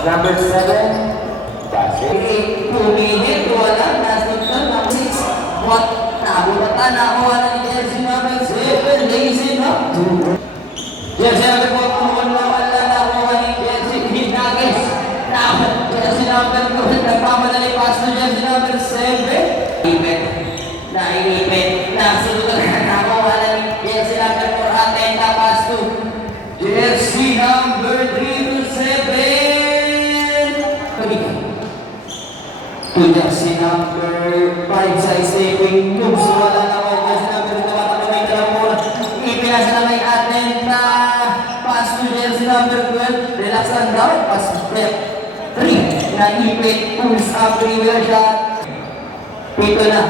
Number 7, Basket. Pumihit, wala, nasunod ng 6. What? Nabulatan na ako, wala ni jersey number 7, lazy na. Jersey number 4, kung wala na ako, ni jersey, Hinagis. Jersey number 2, nagpamadali pass to jersey number 7. Nainipit, nasunod na ako, wala ni jersey number 4, atenta pass to jersey number 3 to 7. To jersey number 5 sa stepping moves. Wala na ako. Jersey number 2 tumatakbo may kalamura. Ipinasa na may atenta. Pass to jersey number 12. Relax lang daw. Pass to step 3. Naipit. Pulls up. River shot. Pito na.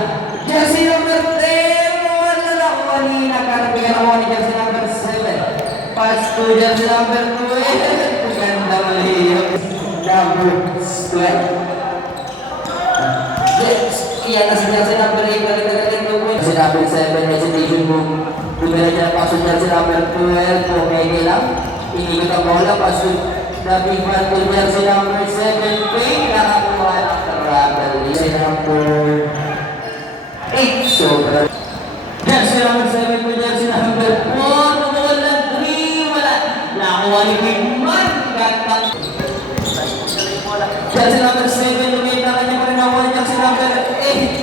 Jersey number 10. Wala na ako kanina. Karapigan ako ni jersey number 7. Pass to jersey number 12. Ganda mali. Number 12. Iya na si jersey number 8, balik na agad ng jersey number 7, hesitation move. Bumira niya pass to jersey number 12, pumege lang. Inikot ang bola, pass to the big man to jersey number 7, fake, nakakuha ng travel. Jersey number 8, sobra. Jersey number 7 to jersey number 4, tumuwal ng 3, wala. Nakuha ni big man, gatang. Jersey number 7, lumit na kanya pa rin nakuha ni jersey number 8.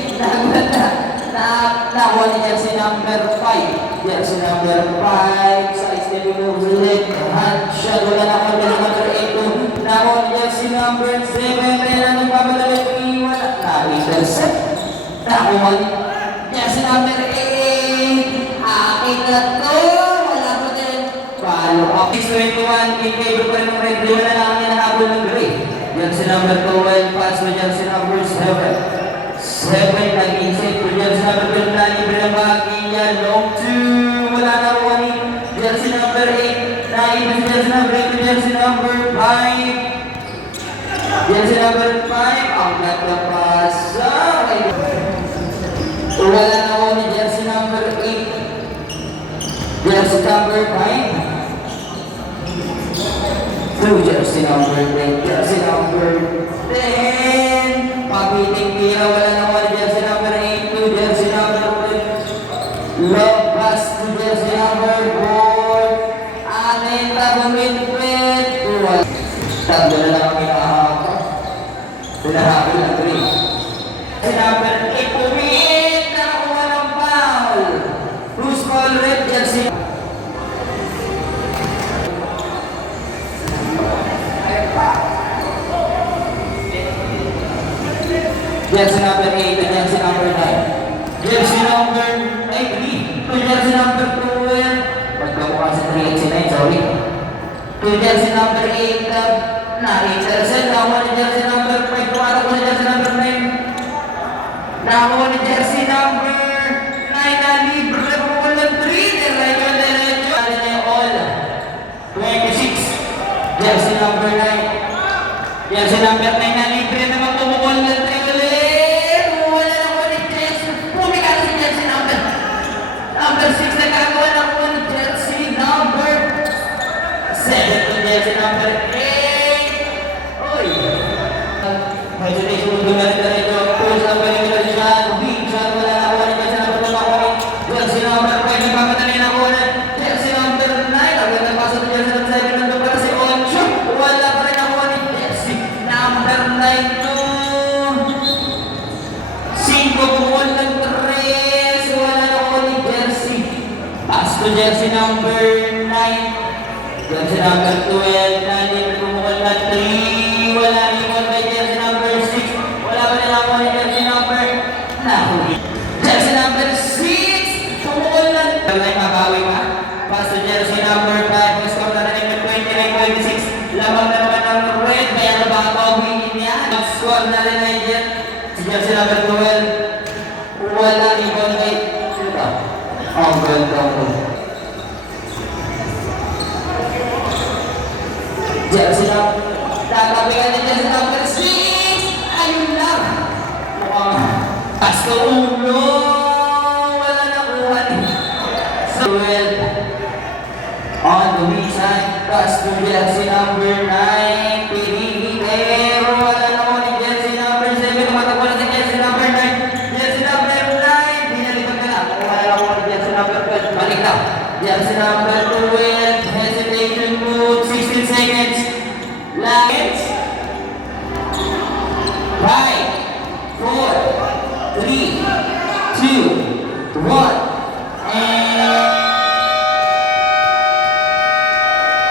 Nakuha ni jersey number 5. Jersey number 5. Sa stepping moves ulit. Hand shot. Wala na ako jersey number 8. Nakuha ni jersey number 7. Kaya na nagpapadali. Wala. Na-intercept. Nakuha ni jersey number 8. Akin na to. Wala pa din. Follow up. 621. In favor pa rin ng red. Wala lang niya nahabol ng gray. Jersey number 12. Pass to jersey number 7. 7 nag-insert to jersey number 12 na libre ng bagiya. Long 2. Wala na ako ni jersey number 8. Naiba si jersey number 8 to jersey number 5. Jersey number 5. Ang natapasa. Wala na ako ni jersey number 8. Jersey number 5. To jersey number 10. Jersey number 10. Papiting kira. Wala na ako ni jersey number 8 to jersey number 10. Long pass to jersey number 4. Aneta bumipit. Tatlo na lang ang kinahapa. Pinahapin na 3. Jersey number 8 bumipit. Nakakuha ng foul. Bruce Paul red jersey. Jersey number 8 and jersey number 9. Jersey number 8 to jersey number 12. Pagkakuha sa 3 and 9, sorry. To jersey number 8, na-intercept. Nakuha ni jersey number 5. Tumatak ko sa jersey number 9. Nakuha ni jersey number 9 na libre. Pumukul ng 3. Diretso. Ano na yung all? 26. Jersey number 9. Jersey number 9 na libre naman pumukul ng 3. Number 6 nagkakawa ng 1 jersey number 7 to jersey number 8. Oy! May jersey number na rin ito. Pulls ang perimeter shot. Big shot. Wala na ako ng jersey number 2. Jersey number 5. Nagpapadali na ako ng jersey number 9. Agad na pasok to jersey number 7. Nandun para si Ocho. Wala pa rin ako ng jersey number 9 to 5. Bumukol ng 3. Pass to jersey number 9. Jersey number 12. Nanin pumukol na 3. Wala rin by jersey number 6. Wala pa rin ako ni jersey number 9. Jersey number 6. Pumukol na 3. Makawi ka. Pass to jersey number 5. Score na rin ng 29-26. Lamang na naman ng red. Kaya na baka pauwiin niya. Score na rin ng jersey number 12. Wala rin by ang ganda mo. Jersey number. Tatabigan ni jersey number 6. Ayun lang. Mukhang pasto ulo. Wala na kuha ni. So well. On the weak side. Pass to jersey number 9. Pinili 5.